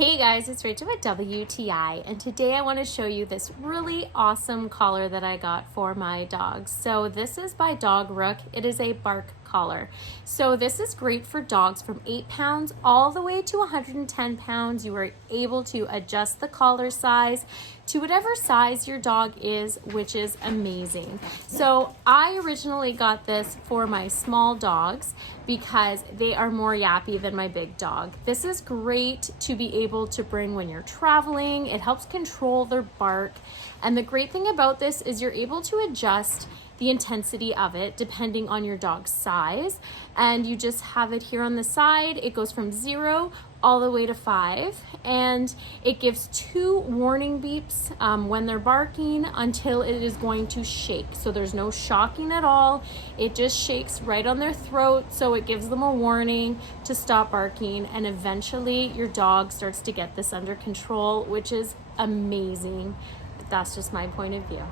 Hey guys, it's Rachel with WTI, and today I want to show you this really awesome collar that I got for my dogs. So this is by DogRook. It is a bark collar. So this is great for dogs from 8 pounds all the way to 110 pounds. You are able to adjust the collar size to whatever size your dog is, which is amazing. So I originally got this for my small dogs because they are more yappy than my big dog. This is great to be able to bring when you're traveling. It helps control their bark. And the great thing about this is you're able to adjust the intensity of it depending on your dog's size, and you just have it here on the side. It goes from 0 all the way to 5, and it gives 2 warning beeps when they're barking until it is going to shake. So there's no shocking at all. It just shakes right on their throat, so it gives them a warning to stop barking, and eventually your dog starts to get this under control, which is amazing. But that's just my point of view.